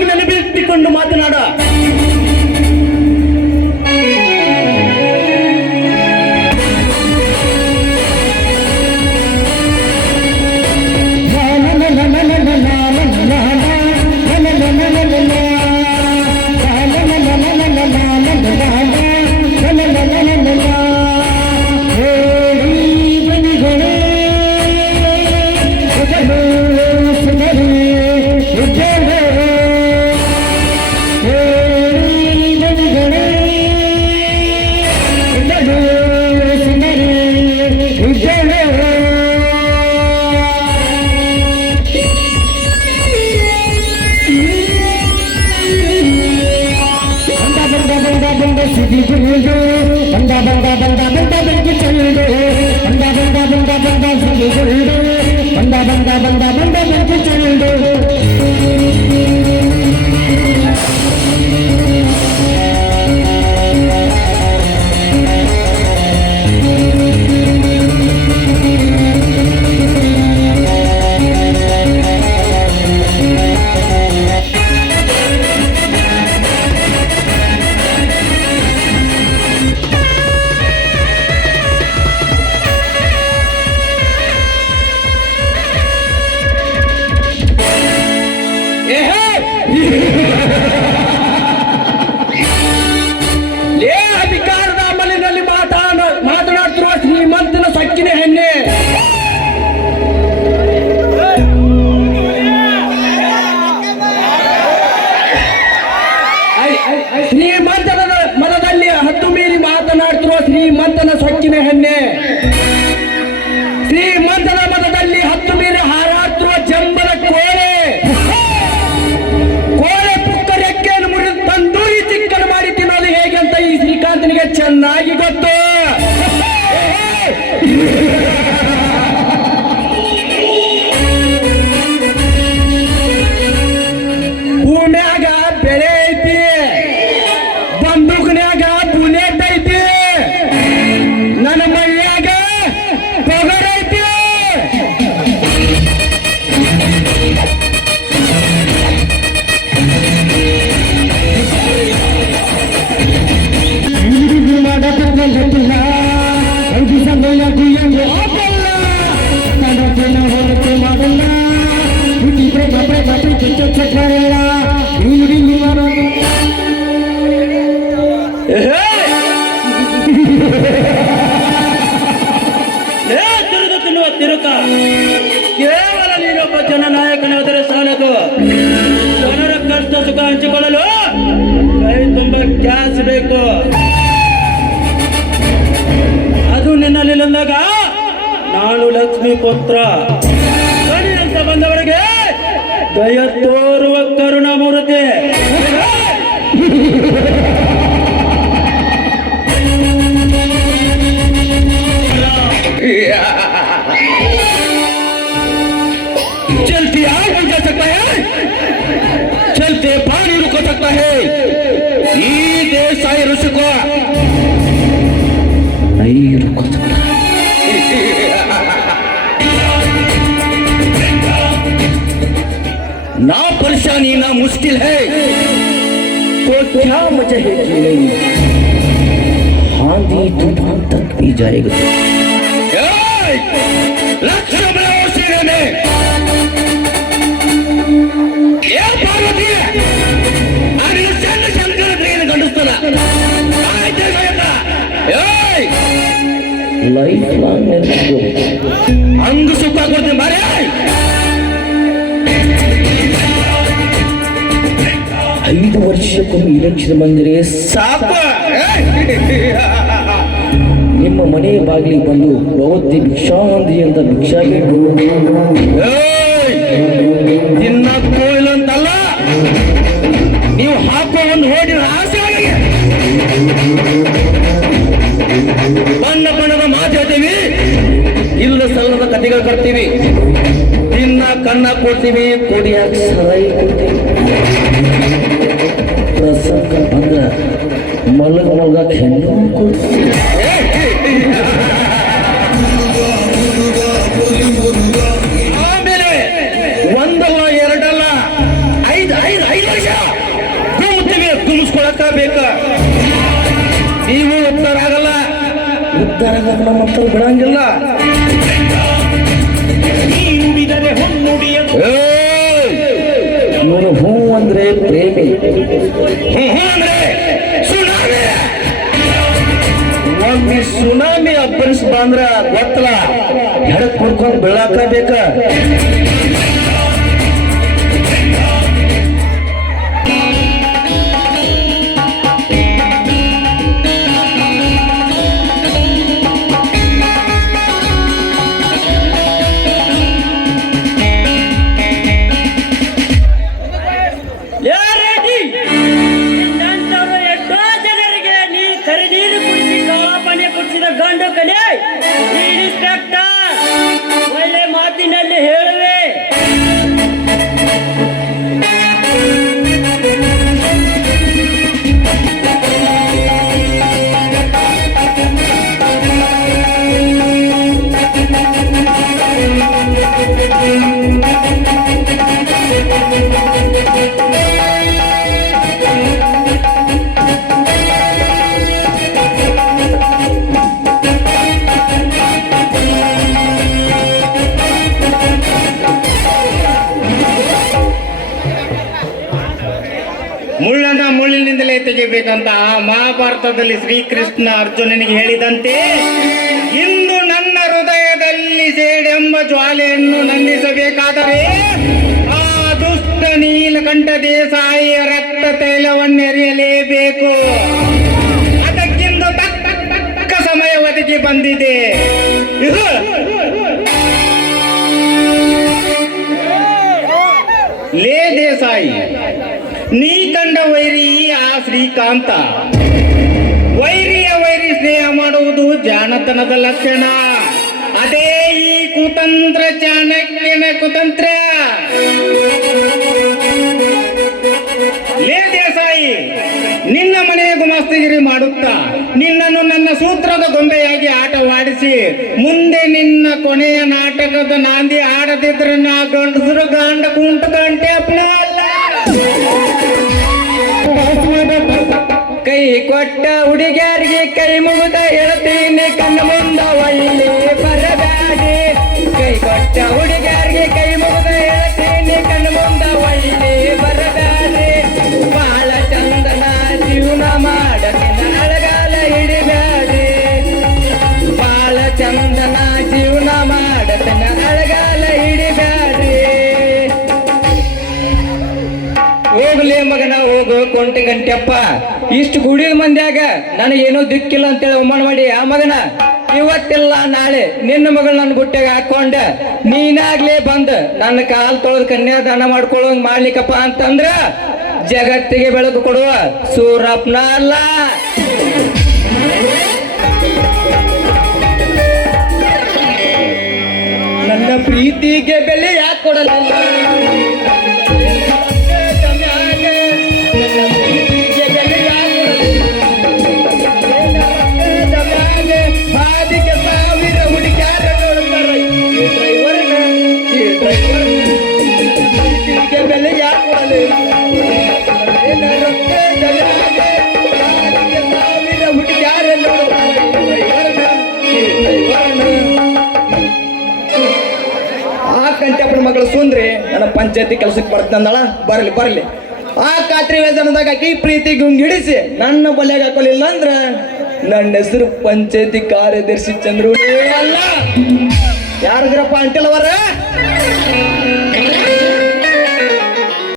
ಚೆನ್ನಾಗಿ ನೆನಪಿಟ್ಟುಕೊಂಡು ಮಾತನಾಡ. ಅಧಿಕಾರದ ಅಮಲಿನಲ್ಲಿ ಮಾತನಾಡ್ತಿರುವ ಶ್ರೀಮಂತನ ಸಕ್ಕಿನ ಹೆಣ್ಣೆ, ಶ್ರೀಮಂತನ ಮನದಲ್ಲಿ ಹತ್ತು ಮೀರಿ ಮಾತನಾಡ್ತಿರುವ ಶ್ರೀಮಂತನ ಸೊಕ್ಕಿನ ಹೆಣ್ಣೆ, ಶ್ರೀಮಂತನ ಮನದಲ್ಲಿ ಹತ್ತು ಮೀರಿ ಹಾರಾಡ್ತಿರುವ ಜಂಬಲ ಕೋಳೆ, ಕೋಳೆ ಪುಕ್ಕ ರೆಕ್ಕೆಯನ್ನು ಮುರಿದು ತಂದೂರಿ ಚಿಕ್ಕನ್ ಮಾಡಿ ತಿನ್ನೋದು ಹೇಗೆ ಅಂತ ಈ ಶ್ರೀಕಾಂತನಿಗೆ ಚೆನ್ನಾಗಿ ಗೊತ್ತು. ಭೂಮ್ಯಾಗ ಬೆಳೆ ಐತಿ, ಬಂದೂಕ್ನ್ಯಾಗ ಬುಲೆಟ್ ಐತಿ, ನನ್ನ ಮೈಯಾಗ ತೊಗರ್ ಐತಿ. ತಿನ್ನುವ ತಿರುಕ ಕೇವಲ ನೀನೊಬ್ಬ ಜನನಾಯಕನಾದರೆ ಸಾಲದು. ಜನರ ಕಷ್ಟ ಸುಖ ಹಂಚಿಕೊಳ್ಳಲು ಕೈ ತುಂಬ ಕ್ಯಾಶ್ ಬೇಕು. ಅದು ನಿನ್ನಲ್ಲಿ ಬಂದಾಗ ನಾನು ಲಕ್ಷ್ಮೀ ಪುತ್ರ ಕಣಿ ಅಂತ ಬಂದವರಿಗೆ ದಯ ತೋರುವ ಕರುಣಾಮೂರ್ತಿ. चलते आग बन जा सकता है, चलते पानी रुक सकता है, ये देश आई रुक को नहीं रुक सकता. ना परेशानी ना मुश्किल है तो क्या वजह है कि नहीं, आंधी तूफान तक भी जाएगा. लक्ष्य बनाओ सीने में, ये पार्वती अरे चंद शंकर ट्रेन गंडुस्तला आइते जायता लाइफ लॉन्ग नेर्को अंग सुख ಕೊಡ್ತೀನಿ ಬಾರೆ. 5 ವರ್ಷಕ್ಕೊಮ್ಮೆ ಇಲೆಕ್ಷನ್ ಬಂದರೆ ಸಾಕು. ನಿಮ್ಮ ಮನೆಯ ಬಾಗಿಲಿಗೆ ಬಂದು ಭಗವತಿ ಭಿಕ್ಷಾಂದಿ ಅಂತ ಭಿಕ್ಷಾ ತಿನ್ನಕ್ಕೂ ಇಲ್ಲ ಅಂತಲ್ಲ, ನೀವು ಹಾಕೋ ಒಂದು ಓಡಿ ಆಸೆ ಬಣ್ಣ ಬಣ್ಣದ ಮಾತು ಹೇಳ್ತೀವಿ, ಇಲ್ಲ ಸಲ್ಲದ ಕಥೆಗಳು ಕಟ್ತೀವಿ, ತಿನ್ನ ಕಣ್ಣ ಕೊಡ್ತೀವಿ, ಕುಡಿಯಾಕ ಸರಾಯಿ ಕೊಡ್ತೀವಿ. ಪ್ರಸಂಗ ಬಂದ ಮಲಗ ಹೆಣ್ಣು ಕೊಡ್ತೀವಿ. ಆಮೇಲೆ ಒಂದಲ್ಲ ಎರಡಲ್ಲ 5 5 5 ಗುಮ್ತೀವಿ, ಗುಮ್ಸ್ಕೊಳಕ ಬೇಕ. ನೀವು ಉದ್ಧಾರ ಆಗಲ್ಲ, ಉದ್ಧಾರ ಆಗಲ್ಲ, ಮಕ್ಕಳು ಬಿಡಂಗಿಲ್ಲ. ಇವನು ಹೂ ಅಂದ್ರೆ ಪ್ರೇಮಿ, ಹೂ ಅಂದ್ರೆ ಸುನಾಮಿ. ಒಮ್ಮೆ ಸುನಾಮಿ ಅಬ್ಬರಿಸ್ ಬಂದ್ರ ಗೊತ್ತಲ್ಲ, ಹೆಡಕ್ ಕುಡ್ಕೊಂಡ್ ಬೀಳಾಕ ಬೇಕ. ಗಂಡು ಕಲೆ ಇನ್ಸ್ಪೆಕ್ಟರ್ ಒಳ್ಳೆ ಮಾತಿನಲ್ಲಿ ಹೇಳುವೆ. ಮುಳ್ಳನ್ನ ಮುಳ್ಳಿನಿಂದಲೇ ತೆಗೆಯಬೇಕಂತ ಮಹಾಭಾರತದಲ್ಲಿ ಶ್ರೀಕೃಷ್ಣ ಅರ್ಜುನನಿಗೆ ಹೇಳಿದಂತೆ, ಇಂದು ನನ್ನ ಹೃದಯದಲ್ಲಿ ಸೇಡೆಂಬ ಜ್ವಾಲೆಯನ್ನು ನಂದಿಸಬೇಕಾದರೆ ಆ ದುಷ್ಟ ನೀಲಕಂಠ ದೇಸಾಯಿಯ ರಕ್ತ ತೈಲವನ್ನೆರೆಯಲೇಬೇಕು. ಅದಕ್ಕಿಂದು ತಕ್ಕ ಸಮಯ ಒದಗಿ ಬಂದಿದೆ. ಲೇ ದೇಸಾಯಿ, ನೀ ಕಂಡ ವೈರಿ ಆ ಶ್ರೀಕಾಂತ. ವೈರಿಯ ವೈರಿ ಸ್ನೇಹ ಮಾಡುವುದು ಜಾಣತನದ ಲಕ್ಷಣ. ಅದೇ ಈ ಕುತಂತ್ರ, ಚಾಣಕ್ಯನ ಕುತಂತ್ರ. ಲೇ ದೇಸಾಯಿ, ನಿನ್ನ ಮನೆಯ ಗುಮಾಸ್ತಗಿರಿ ಮಾಡುತ್ತಾ ನಿನ್ನನ್ನು ನನ್ನ ಸೂತ್ರದ ಗೊಂಬೆಯಾಗಿ ಆಟವಾಡಿಸಿ ಮುಂದೆ ನಿನ್ನ ಕೊನೆಯ ನಾಟಕದ ನಾಂದಿ ಆಡದಿದ್ರೆ ನಾ ಗಂಡಸರು ಗಂಡ ಕುಂಟ ಗಂಟೆ ಅಪ್ನ ಅಲ್ಲ. ಕೈ ಕೊಟ್ಟ ಹುಡುಗಿಯರಿಗೆ ಕೈ ಮುಗಿದ ಹೇಳ್ತೀನಿ, ಕಣ್ಣ ಮುಂದ ಒಳ್ಳೆ ಬರಬೇಡಿ. ಕೈ ಕೊಟ್ಟ ಹುಡುಗಿಯರಿಗೆ ಕೈ ಮುಗಿದ ಹೇಳ್ತೀನಿ, ಕಣ್ಣ ಮುಂದ ಒಳ್ಳೆ ಬರಬೇಡಿ. ಬಾಳ ಚಂದನ ಜೀವನ ಮಾಡತಿನ ಅಳಗಾಲ ಹಿಡಿಬೇಡಿ. ಬಾಳ ಚಂದನ ಜೀವನ ಮಾಡತಿನ ಅಳಗಾಲ ಹಿಡಿಬೇಡಿ. ಹೋಗ್ಲಿ ಮಗನ ಹೋಗು ಕೊಂಟೆ ಗಂಟೆಪ್ಪ, ಇಷ್ಟು ಗುಡಿದ ಮಂದ್ಯಾಗ ನನಗೇನೋ ದಿಕ್ಕಿಲ್ಲ ಅಂತೇಳಿ ಅವಮಾನ ಮಾಡಿ ಆ ಮಗನ ಇವತ್ತಿಲ್ಲ ನಾಳೆ ನಿನ್ನ ಮಗಳು ನನ್ನ ಬುಟ್ಟೆಗೆ ಹಾಕೊಂಡ ನೀನಾಗ್ಲೇ ಬಂದ ನನ್ನ ಕಾಲ್ ತೊಳೆದು ಕನ್ಯಾದಾನ ಮಾಡ್ಕೊಳ್ಳೋಂಗ್ ಮಾಡ್ಲಿಕ್ಕಪ್ಪ ಅಂತಂದ್ರ ಜಗತ್ತಿಗೆ ಬೆಳಕು ಕೊಡುವ ಸೂರಪ್ಪನ ಅಲ್ಲ. ನನ್ನ ಪ್ರೀತಿಗೆ ಬೆಲೆ ಯಾಕೆ ಕೊಡಲಿಲ್ಲ? ಬೆಲೆ ಯಾಕೆ ಕೊಡಲಿ? ಆ ಕಂಟೆಪ್ಪನ ಮಗಳು ಸುಂದ್ರಿ ನನ್ನ ಪಂಚಾಯತಿ ಕೆಲಸಕ್ಕೆ ಬರ್ತಂದಳ, ಬರಲಿ ಬರಲಿ. ಆ ಖಾತ್ರಿ ವೇತನದಾಗ ಆಕಿ ಪ್ರೀತಿ ಗುಂಗಿಡಿಸಿ ನನ್ನ ಬಲೆಗೆ ಹಾಕೊಲಿಲ್ಲ ಅಂದ್ರ ನನ್ನ ಹೆಸರು ಪಂಚಾಯತಿ ಕಾರ್ಯದರ್ಶಿ ಚಂದ್ರು ಅಲ್ಲ. ಯಾರದ್ರಪ್ಪ ಅಂಟಿಲ್ಲವರ?